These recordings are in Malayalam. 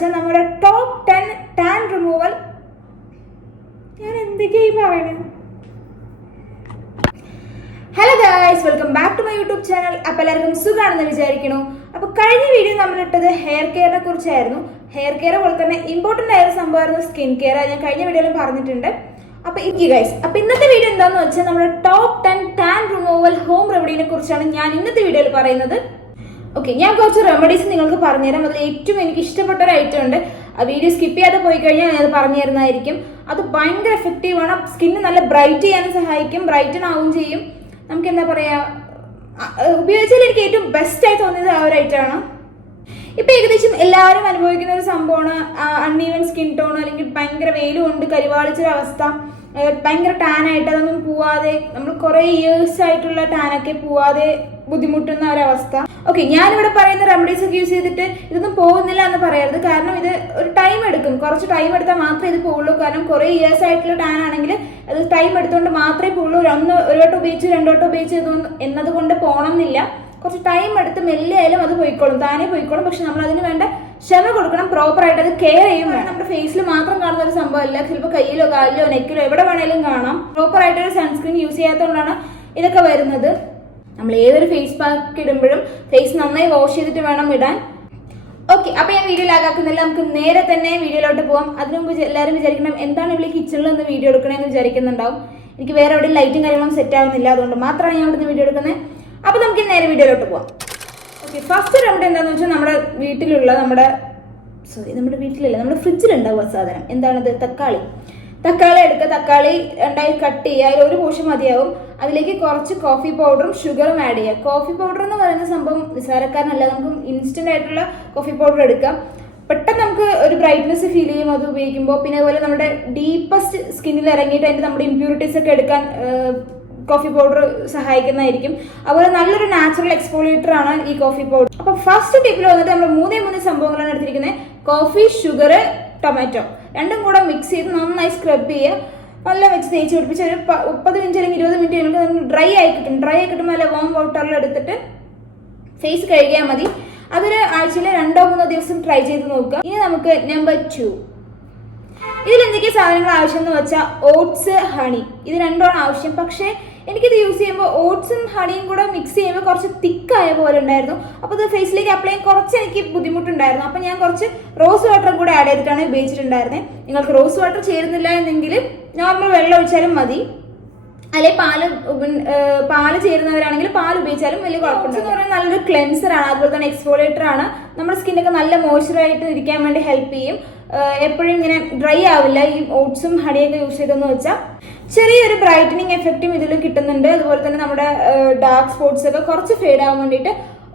വെച്ചാൽ നമ്മുടെ ടോപ്പ് 10 ടാൻ റിമൂവൽ. ഞാൻ എന്തൊക്കെയായി പറയുന്നത്? Hello guys, welcome back to my YouTube channel. അപ്പോൾ എല്ലാവർക്കും സുഖമാണെന്ന് വിചാരിക്കണു. അപ്പോൾ കഴിഞ്ഞ വീഡിയോ നമ്മളിട്ടത് ഹെയർ കെയറിനെ കുറിച്ചായിരുന്നു. ഹെയർ കെയർ പോലെ തന്നെ ഇമ്പോർട്ടൻ്റ് ആയ സംഭവമായിരുന്നു സ്കിൻ കെയർ. ഞാൻ കഴിഞ്ഞ വീഡിയോയിലും പറഞ്ഞിട്ടുണ്ട്. അപ്പോൾ ഇന്നത്തെ വീഡിയോ എന്താണെന്ന് വെച്ചാൽ നമ്മുടെ ടോപ്പ് 10 ടാൻ റിമൂവൽ ഹോം റെമഡീനെ കുറിച്ചാണ് ഞാൻ ഇന്നത്തെ വീഡിയോയിൽ പറയുന്നത്. ഓക്കെ, ഞാൻ കുറച്ച് റെമഡീസ് നിങ്ങൾക്ക് പറഞ്ഞുതരാം. അതിൽ ഏറ്റവും എനിക്ക് ഇഷ്ടപ്പെട്ട ഒരു ഐറ്റം ഉണ്ട്. ആ വീഡിയോ സ്കിപ്പ് ചെയ്യാതെ പോയി കഴിഞ്ഞാൽ ഞാനത് പറഞ്ഞു തരുന്നതായിരിക്കും. അത് ഭയങ്കര എഫക്റ്റീവാണ്. സ്കിന്ന് നല്ല ബ്രൈറ്റ് ചെയ്യാനും സഹായിക്കും, ബ്രൈറ്റൻ ആവുകയും ചെയ്യും. നമുക്ക് എന്താ പറയുക, ഉപയോഗിച്ചാൽ എനിക്ക് ഏറ്റവും ബെസ്റ്റ് ആയി തോന്നിയത് ആ ഒരു ഐറ്റമാണ്. ഇപ്പം ഏകദേശം എല്ലാവരും അനുഭവിക്കുന്ന ഒരു സംഭവമാണ് അൺഈവൻ സ്കിൻ ടോൺ, അല്ലെങ്കിൽ ഭയങ്കര വെയിൽ കൊണ്ട് കരിവാളിച്ചൊരവസ്ഥ, ഭയങ്കര ടാനായിട്ട് അതൊന്നും പോവാതെ, നമ്മൾ കുറേ ഇയേഴ്സ് ആയിട്ടുള്ള ടാനൊക്കെ പോവാതെ ബുദ്ധിമുട്ടുന്ന ഒരവസ്ഥ. ഓക്കെ, ഞാനിവിടെ പറയുന്ന റെമഡീസ് ഒക്കെ യൂസ് ചെയ്തിട്ട് ഇതൊന്നും പോകുന്നില്ല എന്ന് പറയരുത്. കാരണം ഇത് ഒരു ടൈം എടുക്കും. കുറച്ച് ടൈം എടുത്താൽ മാത്രമേ ഇത് പോകുള്ളൂ. കാരണം കുറേ ഇയേഴ്സ് ആയിട്ടുള്ള ടാൻ ആണെങ്കിൽ അത് ടൈം എടുത്തുകൊണ്ട് മാത്രമേ പോകുള്ളൂ. ഒരു വട്ടം ഉപയോഗിച്ച് 2 വട്ടം ഉപയോഗിച്ച് എന്നതുകൊണ്ട് പോകണമെന്നില്ല. കുറച്ച് ടൈം എടുത്ത് മെല്ലെ ആയാലും അത് പോയിക്കോളും, താനേ പോയിക്കോളും. പക്ഷെ നമ്മൾ അതിന് വേണ്ട ക്ഷമ കൊടുക്കണം, പ്രോപ്പറായിട്ട് അത് കെയർ ചെയ്യും വേണം. നമ്മുടെ ഫേസിൽ മാത്രം കാണുന്ന ഒരു സംഭവമല്ല, ചിലപ്പോൾ കയ്യിലോ കാലിലോ നെക്കിലോ എവിടെ വേണേലും കാണാം. പ്രോപ്പറായിട്ട് ഒരു സൺസ്ക്രീൻ യൂസ് ചെയ്യാത്തതുകൊണ്ടാണ് ഇതൊക്കെ വരുന്നത്. നമ്മൾ ഏതൊരു ഫേസ് പാക്ക് ഇടുമ്പോഴും ഫേസ് നന്നായി വാഷ് ചെയ്തിട്ട് വേണം ഇടാൻ. ഓക്കെ, അപ്പോൾ ഞാൻ വീഡിയോ ലാഗാക്കുന്നില്ല, നമുക്ക് നേരെ തന്നെ വീഡിയോയിലോട്ട് പോകാം. അതിനു മുമ്പ് എല്ലാവരും വിചാരിക്കണം എന്താണ് ഇവിടെ കിച്ചണിൽ നിന്ന് വീഡിയോ എടുക്കണമെന്ന് വിചാരിക്കുന്നുണ്ടാവും. എനിക്ക് വേറെ എവിടെ ലൈറ്റും കാര്യങ്ങളും സെറ്റ് ആവുന്നില്ല, അതുകൊണ്ട് മാത്രമാണ് ഞാൻ ഇവിടുന്ന് വീഡിയോ എടുക്കുന്നത്. അപ്പോൾ നമുക്ക് നേരെ വീഡിയോയിലോട്ട് പോകാം. ഓക്കെ, ഫസ്റ്റ് റെമഡി എന്താണെന്ന് വെച്ചാൽ നമ്മുടെ വീട്ടിലില്ല, നമ്മുടെ ഫ്രിഡ്ജിലുണ്ടാവുക സാധനം. എന്താണത്? തക്കാളി എടുക്കുക. തക്കാളി 2ആയി കട്ട് ചെയ്യുക. അതിൽ ഒരു പോർഷൻ മതിയാവും. അതിലേക്ക് കുറച്ച് കോഫി പൗഡറും ഷുഗറും ആഡ് ചെയ്യുക. കോഫി പൗഡർ എന്ന് പറയുന്ന സംഭവം നിസ്സാരക്കാരനല്ല. നമുക്ക് ഇൻസ്റ്റന്റ് ആയിട്ടുള്ള കോഫി പൗഡർ എടുക്കാം. പെട്ടെന്ന് നമുക്ക് ഒരു ബ്രൈറ്റ്നസ് ഫീൽ ചെയ്യും അത് ഉപയോഗിക്കുമ്പോൾ. പിന്നെ അതുപോലെ നമ്മുടെ ഡീപ്പസ്റ്റ് സ്കിന്നിൽ ഇറങ്ങിയിട്ട് അതിൻ്റെ നമ്മുടെ ഇമ്പ്യൂരിറ്റീസ് ഒക്കെ എടുക്കാൻ കോഫി പൗഡർ സഹായിക്കുന്നതായിരിക്കും. അതുപോലെ നല്ലൊരു നാച്ചുറൽ എക്സ്ഫോളിയേറ്റർ ആണ് ഈ കോഫി പൗഡർ. അപ്പോൾ ഫസ്റ്റ് ടിപ്പിൽ വന്നിട്ട് നമ്മൾ 3 സംഭവങ്ങളാണ് എടുത്തിരിക്കുന്നത്. കോഫി, ഷുഗർ, ടൊമാറ്റോ രണ്ടും കൂടെ മിക്സ് ചെയ്ത് നന്നായി സ്ക്രബ് ചെയ്യുക. നല്ല വെച്ച് തേച്ച് പിടിപ്പിച്ച് ഒരു 30 മിനിറ്റ് അല്ലെങ്കിൽ 20 മിനിറ്റ് കഴിയുമ്പോൾ ഡ്രൈ ആയി കിട്ടുമ്പോൾ നല്ല വാം വാട്ടറിൽ എടുത്തിട്ട് ഫേസ് കഴുകിയാൽ മതി. അതൊരു ആഴ്ചയിൽ 2-3 ദിവസം ട്രൈ ചെയ്ത് നോക്കുക. ഇനി നമുക്ക് നമ്പർ 2. ഇതിൽ എന്തൊക്കെ സാധനങ്ങൾ ആവശ്യം എന്ന് വെച്ചാൽ ഓട്സ്, ഹണി, ഇത് രണ്ടുമാണ് ആവശ്യം. പക്ഷേ എനിക്കിത് യൂസ് ചെയ്യുമ്പോൾ ഓട്സും ഹണിയും കൂടെ മിക്സ് ചെയ്യുമ്പോൾ കുറച്ച് തിക്കായ പോലെ ഉണ്ടായിരുന്നു. അപ്പോൾ ഇത് ഫേസിലേക്ക് അപ്ലൈ ചെയ്യാൻ കുറച്ച് എനിക്ക് ബുദ്ധിമുട്ടുണ്ടായിരുന്നു. അപ്പോൾ ഞാൻ കുറച്ച് റോസ് വാട്ടറും കൂടെ ആഡ് ചെയ്തിട്ടാണ് ഉപയോഗിച്ചിട്ടുണ്ടായിരുന്നത്. നിങ്ങൾക്ക് റോസ് വാട്ടർ ചേരുന്നില്ല എന്നെങ്കിൽ നോർമൽ വെള്ളം ഒഴിച്ചാലും മതി. അല്ലെ പാല് ചേരുന്നവരാണെങ്കിൽ പാൽ ഉപയോഗിച്ചാലും വലിയ കുഴപ്പമില്ല. എന്ന് പറയുന്നത് നല്ലൊരു ക്ലെൻസർ ആണ്, അതുപോലെ തന്നെ എക്സ്ഫോളിയേറ്റർ ആണ്. നമ്മുടെ സ്കിന്നൊക്കെ നല്ല മോയ്സ്ചറായിട്ട് ഇരിക്കാൻ വേണ്ടി ഹെൽപ്പ് ചെയ്യും. എപ്പോഴും ഇങ്ങനെ ഡ്രൈ ആവില്ല ഈ ഓട്സും ഹണിയൊക്കെ യൂസ് ചെയ്തെന്ന് വെച്ചാൽ. ചെറിയൊരു ബ്രൈറ്റനിങ് എഫക്റ്റും ഇതിൽ കിട്ടുന്നുണ്ട്. അതുപോലെ തന്നെ നമ്മുടെ ഡാർക്ക് സ്പോട്ട്സ് ഒക്കെ കുറച്ച് ഫേഡ് ആവാൻ വേണ്ടിയിട്ട്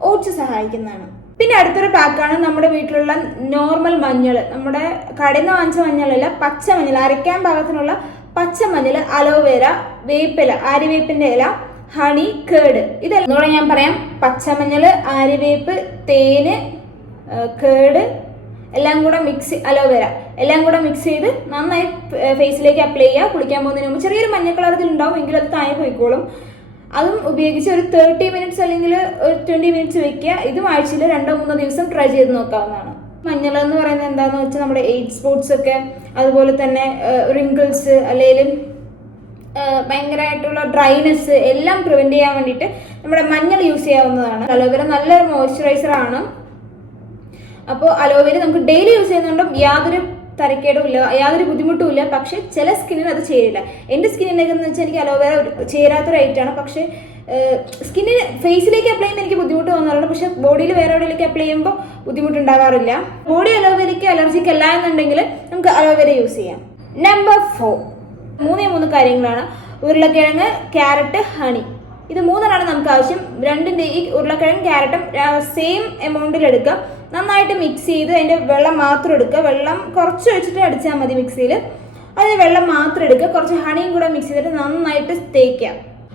ഓട്സ് സഹായിക്കുന്നതാണ്. പിന്നെ അടുത്തൊരു പാക്കാണ് നമ്മുടെ വീട്ടിലുള്ള നോർമൽ മഞ്ഞൾ. നമ്മുടെ കടയിൽ നിന്ന് വാങ്ങിച്ച മഞ്ഞളല്ല, പച്ചമഞ്ഞൾ, അരയ്ക്കാൻ പാകത്തിനുള്ള പച്ചമഞ്ഞൾ, അലോവേര, വേപ്പില, ആര്യവേപ്പിന്റെ ഇല, ഹണി, കേട്. ഇതെല്ലാം ഞാൻ പറയാം. പച്ചമഞ്ഞൾ, ആര്യവേപ്പ്, തേന്, കേട് എല്ലാം കൂടെ അലോവേര എല്ലാം കൂടെ മിക്സ് ചെയ്ത് നന്നായി ഫേസിലേക്ക് അപ്ലൈ ചെയ്യുക. കുളിക്കാൻ പോകുന്നതിന് മുമ്പ് ചെറിയൊരു മഞ്ഞ കളറിൽ ഉണ്ടാവും, എങ്കിലും അത് താഴെ പോയിക്കോളും. അതും ഉപയോഗിച്ച് ഒരു 30 മിനിറ്റ്സ് അല്ലെങ്കിൽ ഒരു 20 മിനിറ്റ്സ് വെക്കുക. ഇതും ആഴ്ചയിൽ 2-3 ദിവസം ട്രൈ ചെയ്ത് നോക്കാവുന്നതാണ്. മഞ്ഞൾ എന്ന് പറയുന്നത് എന്താണെന്ന് വെച്ചാൽ നമ്മുടെ ഏജ് സ്പോട്ട്സ് ഒക്കെ, അതുപോലെ തന്നെ റിങ്കിൾസ് അല്ലെങ്കിൽ ഭയങ്കരമായിട്ടുള്ള ഡ്രൈനെസ് എല്ലാം പ്രിവെന്റ് ചെയ്യാൻ വേണ്ടിയിട്ട് നമ്മുടെ മഞ്ഞൾ യൂസ് ചെയ്യാവുന്നതാണ്. അലോവേര നല്ലൊരു മോയ്സ്ചറൈസർ ആണ്. അപ്പോൾ അലോവേര നമുക്ക് ഡെയിലി യൂസ് ചെയ്യുന്നുണ്ടും യാതൊരു തരക്കേടും ഇല്ല, യാതൊരു ബുദ്ധിമുട്ടും ഇല്ല. പക്ഷെ ചില സ്കിന്നിന് അത് ചേരില്ല. എൻ്റെ സ്കിന്നിനൊക്കെ എന്ന് വെച്ചാൽ എനിക്ക് അലോവേര ചേരാത്തൊരു ഐറ്റമാണ്. പക്ഷെ സ്കിന്നിന് ഫേസിലേക്ക് അപ്ലൈ ചെയ്യുമ്പോൾ എനിക്ക് ബുദ്ധിമുട്ട് തോന്നാറുണ്ട്. പക്ഷെ ബോഡിയിൽ വേറെ എവിടെയിലേക്ക് അപ്ലൈ ചെയ്യുമ്പോൾ ബുദ്ധിമുട്ടുണ്ടാകാറില്ല. ബോഡി അലോവേരയ്ക്ക് അലർജിക്ക് അല്ല എന്നുണ്ടെങ്കിൽ നമുക്ക് അലോവേര യൂസ് ചെയ്യാം. നമ്പർ 4. 3 കാര്യങ്ങളാണ്. ഉരുളക്കിഴങ്ങ്, ക്യാരറ്റ്, ഹണി. ഇത് 3 നമുക്ക് ആവശ്യം. ഈ ഉരുളക്കിഴങ്ങ് ക്യാരറ്റും സെയിം എമൗണ്ടിൽ എടുക്കുക. നന്നായിട്ട് മിക്സ് ചെയ്ത് അതിൻ്റെ വെള്ളം മാത്രം എടുക്കുക. വെള്ളം കുറച്ച് ഒഴിച്ചിട്ട് അടിച്ചാൽ മതി മിക്സിയിൽ. അതിന് വെള്ളം മാത്രം എടുക്കുക. കുറച്ച് ഹണിയും കൂടെ മിക്സ് ചെയ്തിട്ട് നന്നായിട്ട് തേക്കുക.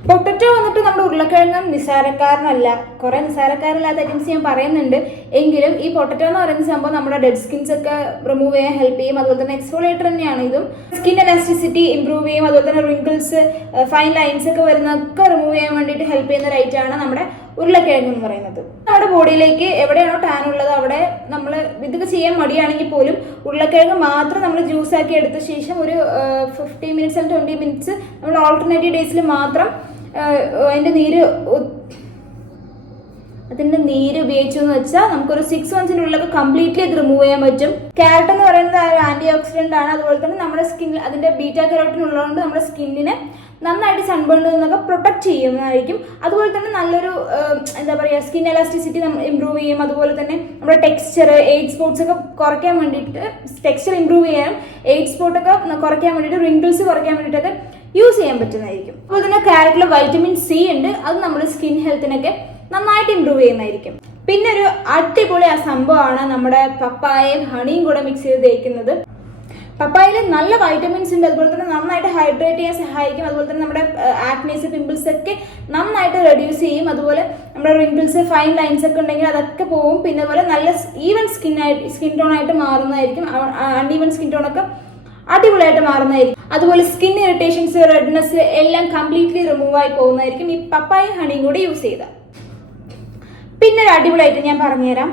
പൊട്ടറ്റോ വന്നിട്ട് നമ്മുടെ ഉരുളക്കിഴങ്ങും നിസ്സാരക്കാരനല്ല. കുറെ നിസ്സാരക്കാരില്ലാത്ത ഐറ്റംസ് ഞാൻ പറയുന്നുണ്ട്. എങ്കിലും ഈ പൊട്ടറ്റോ എന്ന് പറയുന്ന സംഭവം നമ്മുടെ ഡെഡ് സ്കിൻസ് ഒക്കെ റിമൂവ് ചെയ്യാൻ ഹെൽപ്പ് ചെയ്യും. അതുപോലെ തന്നെ എക്സ്ഫോളിയേറ്റർ തന്നെയാണ് ഇതും. സ്കിൻ എലാസ്റ്റിസിറ്റി ഇംപ്രൂവ് ചെയ്യും. അതുപോലെ തന്നെ റിങ്കിൾസ്, ഫൈൻ ലൈൻസ് ഒക്കെ വരുന്നതൊക്കെ റിമൂവ് ചെയ്യാൻ വേണ്ടിയിട്ട് ഹെൽപ്പ് ചെയ്യുന്ന ഒരു ഐറ്റമാണ് നമ്മുടെ ഉരുളക്കിഴങ്ങ് എന്ന് പറയുന്നത്. നമ്മുടെ ബോഡിയിലേക്ക് എവിടെയാണോ ടാൻ ഉള്ളത് അവിടെ നമ്മൾ ഇതൊക്കെ ചെയ്യാൻ മടിയാണെങ്കിൽ പോലും ഉരുളക്കിഴങ്ങ് മാത്രം നമ്മൾ ജ്യൂസ് ആക്കി എടുത്ത ശേഷം ഒരു 15 മിനിറ്റ്സ് അല്ലെങ്കിൽ 20 മിനിറ്റ്സ് നമ്മൾ ഓൾട്ടർനേറ്റീവ് ഡേയ്സിൽ മാത്രം അതിന്റെ നീര് ഉപയോഗിച്ചു എന്ന് വെച്ചാൽ നമുക്കൊരു 6 മന്ത്സിനുള്ളിലൊക്കെ കംപ്ലീറ്റ്ലി ഇത് റിമൂവ് ചെയ്യാൻ പറ്റും. ക്യാരറ്റ് എന്ന് പറയുന്നത് ഒരു ആന്റി ഓക്സിഡന്റ് ആണ്. അതുപോലെ തന്നെ നമ്മുടെ സ്കിന്നിൽ അതിന്റെ ബീറ്റാ കരോട്ടിൻ ഉള്ളതുകൊണ്ട് നമ്മുടെ സ്കിന്നിനെ നന്നായിട്ട് സൺബേണിൽ നിന്നൊക്കെ പ്രൊട്ടക്ട് ചെയ്യുന്നതായിരിക്കും. അതുപോലെ തന്നെ നല്ലൊരു എന്താ പറയുക സ്കിൻ എലാസ്റ്റിസിറ്റി ഇമ്പ്രൂവ് ചെയ്യും. അതുപോലെ തന്നെ നമ്മുടെ ടെക്സ്ചർ, ഏജ് സ്പോട്ട്സ് ഒക്കെ കുറയ്ക്കാൻ വേണ്ടിയിട്ട്, ടെക്സ്ചർ ഇമ്പ്രൂവ് ചെയ്യാനും ഏജ് സ്പോട്ടൊക്കെ കുറയ്ക്കാൻ വേണ്ടിയിട്ട്, റിങ്കിൾസ് കുറയ്ക്കാൻ വേണ്ടിയിട്ടൊക്കെ യൂസ് ചെയ്യാൻ പറ്റുന്നതായിരിക്കും. അതുപോലെ തന്നെ ക്യാരറ്റിൽ വൈറ്റമിൻ സി ഉണ്ട്. അത് നമ്മുടെ സ്കിൻ ഹെൽത്തിനൊക്കെ നന്നായിട്ട് ഇമ്പ്രൂവ് ചെയ്യുന്നതായിരിക്കും. പിന്നെ ഒരു അടിപൊളി സംഭവമാണ് നമ്മുടെ പപ്പായയും ഹണിയും കൂടെ മിക്സ് ചെയ്ത് തേക്കുന്നത്. പപ്പായയിൽ നല്ല വൈറ്റമിൻസ് ഉണ്ട്. അതുപോലെ തന്നെ നന്നായിട്ട് ഹൈഡ്രേറ്റ് ചെയ്യാൻ സഹായിക്കും. അതുപോലെ തന്നെ നമ്മുടെ ആക്നീസ്, പിമ്പിൾസ് ഒക്കെ നന്നായിട്ട് റെഡ്യൂസ് ചെയ്യും. അതുപോലെ നമ്മുടെ റിങ്കിൾസ്, ഫൈൻ ലൈൻസ് ഒക്കെ ഉണ്ടെങ്കിൽ അതൊക്കെ പോകും. പിന്നെ അതുപോലെ നല്ല ഈവൻ സ്കിൻ ടോൺ ആയിട്ട് മാറുന്നതായിരിക്കും. അൺഈവൻ സ്കിൻ ടോൺ ഒക്കെ അടിപൊളിയായിട്ട് മാറുന്നതായിരിക്കും. അതുപോലെ സ്കിൻ ഇറിറ്റേഷൻസ്, റെഡ്നെസ് എല്ലാം കംപ്ലീറ്റ്ലി റിമൂവ് ആയി പോകുന്നതായിരിക്കും ഈ പപ്പായയും ഹണിയും കൂടി യൂസ് ചെയ്താൽ. പിന്നെ ഒരു അടിപൊളിയായിട്ട് ഞാൻ പറഞ്ഞുതരാം.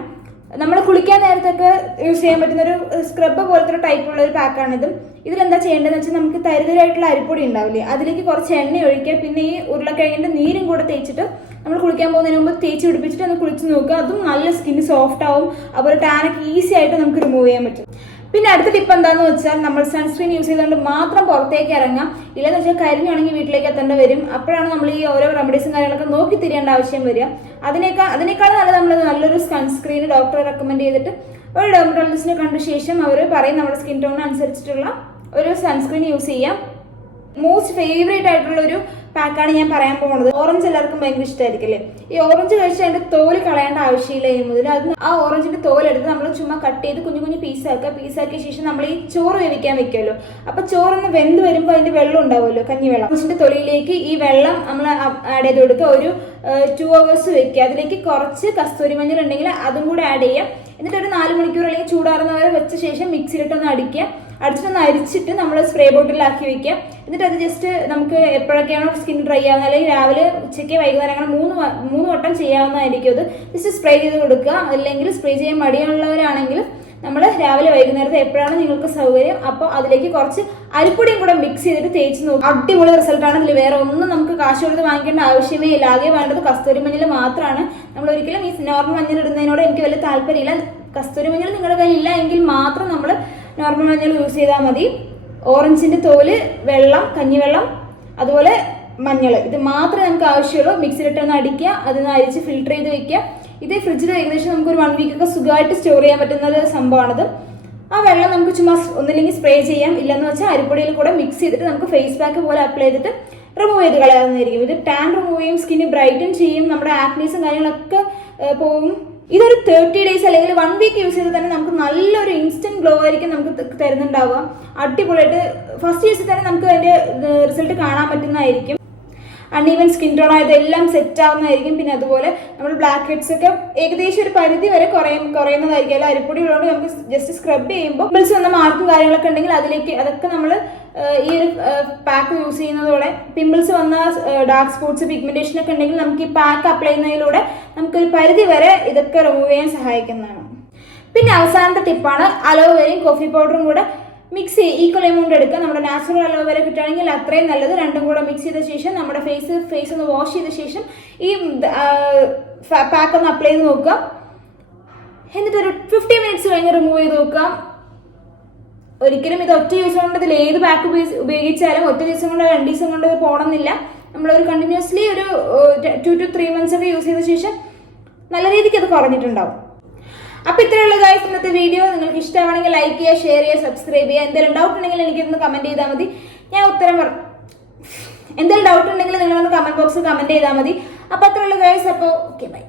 നമ്മൾ കുളിക്കാൻ നേരത്തൊക്കെ യൂസ് ചെയ്യാൻ പറ്റുന്ന ഒരു സ്ക്രബ് പോലത്തെ ഒരു ടൈപ്പുള്ള ഒരു പാക്കാണിത്. ഇതിലെന്താ ചെയ്യേണ്ടതെന്ന് വെച്ചാൽ നമുക്ക് തരിതരായിട്ടുള്ള അരിപ്പൊടി ഉണ്ടാവില്ലേ, അതിലേക്ക് കുറച്ച് എണ്ണ ഒഴിക്കുക. പിന്നെ ഈ ഉരുളക്കിഴങ്ങിന്റെ നീരും കൂടെ തേച്ചിട്ട് നമ്മൾ കുളിക്കാൻ പോകുന്നതിന് മുമ്പ് തേച്ച് പിടിപ്പിച്ചിട്ട് ഒന്ന് കുളിച്ച് നോക്കുക. അതും നല്ല സ്കിൻ സോഫ്റ്റ് ആവും. അതുപോലെ ടാനൊക്കെ ഈസി ആയിട്ട് നമുക്ക് റിമൂവ് ചെയ്യാൻ പറ്റും. പിന്നെ അടുത്ത ടിപ്പ് എന്താന്ന് വെച്ചാൽ നമ്മൾ സൺസ്ക്രീൻ യൂസ് ചെയ്തുകൊണ്ട് മാത്രം പുറത്തേക്ക് ഇറങ്ങാം. ഇല്ലെന്ന് വെച്ചാൽ കരിഞ്ഞാണെങ്കിൽ വീട്ടിലേക്ക് എത്തേണ്ടി വരും. അപ്പോഴാണ് നമ്മൾ ഈ ഓരോ റെമഡീസും കാര്യങ്ങളൊക്കെ നോക്കി തിരിയേണ്ട ആവശ്യം വരിക. അതിനേക്കാൾ നല്ലത് നമ്മൾ നല്ലൊരു സൺസ്ക്രീൻ ഡോക്ടറെ റെക്കമെൻഡ് ചെയ്തിട്ട് ഒരു ഡെർമറ്റോളജിസ്റ്റിനെ കണ്ട ശേഷം അവർ പറയും നമ്മുടെ സ്കിൻ ടോൺ അനുസരിച്ചിട്ടുള്ള ഒരു സൺസ്ക്രീൻ യൂസ് ചെയ്യാം. മോസ്റ്റ് ഫേവറേറ്റ് ആയിട്ടുള്ള ഒരു പാക്കാണ് ഞാൻ പറയാൻ പോകുന്നത്. ഓറഞ്ച് എല്ലാവർക്കും ഭയങ്കര ഇഷ്ടമായിരിക്കും അല്ലേ. ഈ ഓറഞ്ച് കഴിച്ച് അതിന്റെ തോല് കളയേണ്ട ആവശ്യമില്ല. മുതൽ അത് ആ ഓറഞ്ചിന്റെ തോലെടുത്ത് നമ്മൾ ചുമ്മാ കട്ട് ചെയ്ത് കുഞ്ഞു കുഞ്ഞു പീസാക്കിയ ശേഷം നമ്മൾ ഈ ചോറ് വേവിക്കാൻ വെക്കുമല്ലോ. അപ്പൊ ചോറൊന്ന് വെന്ത് വരുമ്പോൾ അതിന്റെ വെള്ളം ഉണ്ടാവുമല്ലോ, കഞ്ഞിവെള്ളം. ഓറഞ്ചിന്റെ തൊലിയിലേക്ക് ഈ വെള്ളം നമ്മൾ ആഡ് ചെയ്ത് കൊടുക്കുക. ഒരു 2 hours വെക്കുക. അതിലേക്ക് കുറച്ച് കസ്തൂരി മഞ്ഞൾ ഉണ്ടെങ്കിൽ അതും കൂടെ ആഡ് ചെയ്യാം. എന്നിട്ട് ഒരു 4 മണിക്കൂർ അല്ലെങ്കിൽ ചൂടാറുന്നവരെ വെച്ച ശേഷം മിക്സിയിലിട്ടൊന്ന് അടിച്ചിട്ടൊന്ന് അരിച്ചിട്ട് നമ്മൾ സ്പ്രേ ബോട്ടിലാക്കി വെക്കുക. എന്നിട്ട് അത് ജസ്റ്റ് നമുക്ക് എപ്പോഴൊക്കെയാണോ സ്കിൻ ഡ്രൈ ആവുന്നത്, അല്ലെങ്കിൽ രാവിലെ, ഉച്ചയ്ക്ക്, വൈകുന്നേരം അങ്ങനെ 3 വട്ടം ചെയ്യാവുന്നതായിരിക്കും. അത് ജസ്റ്റ് സ്പ്രേ ചെയ്ത് കൊടുക്കുക. അല്ലെങ്കിൽ സ്പ്രേ ചെയ്യാൻ മടിയുള്ളവരാണെങ്കിൽ നമ്മൾ രാവിലെ വൈകുന്നേരത്തെ എപ്പോഴാണ് നിങ്ങൾക്ക് സൗകര്യം അപ്പോൾ അതിലേക്ക് കുറച്ച് അരിപ്പൊടിയും കൂടെ മിക്സ് ചെയ്തിട്ട് തേച്ച് നോക്കും. അടിപൊളി റിസൾട്ടാണ്. ഇതിൽ വേറെ ഒന്നും നമുക്ക് കാശ് കൊടുത്ത് വാങ്ങിക്കേണ്ട ആവശ്യമേ ഇല്ല. ആകെ വേണ്ടത് കസ്തൂരി മഞ്ഞൾ മാത്രമാണ്. നമ്മൾ ഒരിക്കലും ഈ നോർമൽ മഞ്ഞൾ ഇടുന്നതിനോട് എനിക്ക് വലിയ താല്പര്യമില്ല. കസ്തൂരി മഞ്ഞൾ നിങ്ങളുടെ കയ്യിൽ ഇല്ല എങ്കിൽ മാത്രം നമ്മൾ നോർമൽ മഞ്ഞൾ യൂസ് ചെയ്താൽ മതി. ഓറഞ്ചിന്റെ തോല്, വെള്ളം, കഞ്ഞിവെള്ളം, അതുപോലെ മഞ്ഞൾ, ഇത് മാത്രമേ നമുക്ക് ആവശ്യമുള്ളൂ. മിക്സിയിലിട്ടൊന്ന് അടിക്കുക. അതിന് അരിച്ച് ഫിൽട്ടർ ചെയ്ത് വെക്കുക. ഇത് ഫ്രിഡ്ജിൽ ഏകദേശം നമുക്ക് ഒരു 1 week ഒക്കെ സുഖമായിട്ട് സ്റ്റോർ ചെയ്യാൻ പറ്റുന്ന ഒരു സംഭവമാണിത്. ആ വെള്ളം നമുക്ക് ചുമ്മാ ഒന്നില്ലെങ്കിൽ സ്പ്രേ ചെയ്യാം, ഇല്ലെന്ന് വെച്ചാൽ അരിപ്പൊടിയിൽ കൂടെ മിക്സ് ചെയ്തിട്ട് നമുക്ക് ഫേസ് പാക്ക് പോലെ അപ്ലൈ ചെയ്തിട്ട് റിമൂവ് ചെയ്ത് കളയാവുന്നതായിരിക്കും. ഇത് ടാൻ റിമൂവ് ചെയ്യും, സ്കിന്ന് ബ്രൈറ്റൻ ചെയ്യും, നമ്മുടെ ആക്നീസും കാര്യങ്ങളൊക്കെ പോകും. ഇതൊരു 30 days അല്ലെങ്കിൽ 1 week യൂസ് ചെയ്ത് തന്നെ നമുക്ക് നല്ലൊരു ഇൻസ്റ്റന്റ് ഗ്ലോ ആയിരിക്കും നമുക്ക് തരുന്നുണ്ടാവുക. അടിപൊളിയായിട്ട് ഫസ്റ്റ് യൂസിൽ തന്നെ നമുക്ക് അതിന്റെ റിസൾട്ട് കാണാൻ പറ്റുന്നതായിരിക്കും. അൺഈവൻ സ്കിൻ ടോൺ ആയതെല്ലാം സെറ്റ് ആവുന്നതായിരിക്കും. പിന്നെ അതുപോലെ നമ്മൾ ബ്ലാക്ക് ഹെഡ്സ് ഒക്കെ ഏകദേശം ഒരു പരിധി വരെ കുറയുന്നതായിരിക്കും. അല്ല അരിപ്പൊടി ഉള്ളതുകൊണ്ട് നമുക്ക് ജസ്റ്റ് സ്ക്രബ് ചെയ്യുമ്പോൾ പിമ്പിൾസ് വന്ന മാർക്കും കാര്യങ്ങളൊക്കെ ഉണ്ടെങ്കിൽ അതൊക്കെ നമ്മൾ ഈ ഒരു പാക്ക് യൂസ് ചെയ്യുന്നതോടെ പിമ്പിൾസ് വന്ന ഡാർക്ക് സ്പോട്ട്സ്, പിഗ്മെന്റേഷൻ ഒക്കെ ഉണ്ടെങ്കിൽ നമുക്ക് ഈ പാക്ക് അപ്ലൈ ചെയ്യുന്നതിലൂടെ നമുക്കൊരു പരിധി വരെ ഇതൊക്കെ റിമൂവ് ചെയ്യാൻ സഹായിക്കുന്നതാണ്. പിന്നെ അവസാനത്തെ ടിപ്പാണ് അലോവേരയും കോഫി പൗഡറും കൂടെ മിക്സ് ഈക്വൽ എമൗണ്ട് എടുക്കുക. നമ്മുടെ നാച്ചുറൽ അലോവേര കിട്ടുകയാണെങ്കിൽ അത്രയും നല്ലത്. രണ്ടും കൂടെ മിക്സ് ചെയ്ത ശേഷം നമ്മുടെ ഫേസ് ഒന്ന് വാഷ് ചെയ്ത ശേഷം ഈ പാക്ക് ഒന്ന് അപ്ലൈ ചെയ്ത് നോക്കുക. എന്നിട്ട് ഒരു 50 minutes കഴിഞ്ഞ് റിമൂവ് ചെയ്ത് നോക്കുക. ഒരിക്കലും ഇത് ഒറ്റ യൂസ് കൊണ്ട് ഇതിൽ ഏത് പാക്ക് ഉപയോഗിച്ചാലും ഒറ്റ ദിവസം കൊണ്ട് 2 ദിവസം കൊണ്ട് പോകണമെന്നില്ല. നമ്മളൊരു കണ്ടിന്യൂസ്ലി ഒരു 2 to 3 months ഒക്കെ യൂസ് ചെയ്ത ശേഷം നല്ല രീതിക്ക് അത് കുറഞ്ഞിട്ടുണ്ടാവും. അപ്പൊ ഇത്രയുള്ള ഗൈസ് ഇന്നത്തെ വീഡിയോ. നിങ്ങൾക്ക് ഇഷ്ടമാണെങ്കിൽ ലൈക്ക് ചെയ്യുക, ഷെയർ ചെയ്യുക, സബ്സ്ക്രൈബ് ചെയ്യുക. എന്തെങ്കിലും ഡൗട്ട് ഉണ്ടെങ്കിൽ എനിക്കിതൊന്ന് കമന്റ് ചെയ്താൽ മതി, ഞാൻ ഉത്തരം എന്തെങ്കിലും ഡൗട്ട് ഉണ്ടെങ്കിൽ നിങ്ങളൊന്ന് കമന്റ് ബോക്സിൽ കമന്റ് ചെയ്താൽ മതി. അപ്പൊ അത്രയുള്ള ഗൈസ്. അപ്പോൾ ഓക്കെ, ബൈ.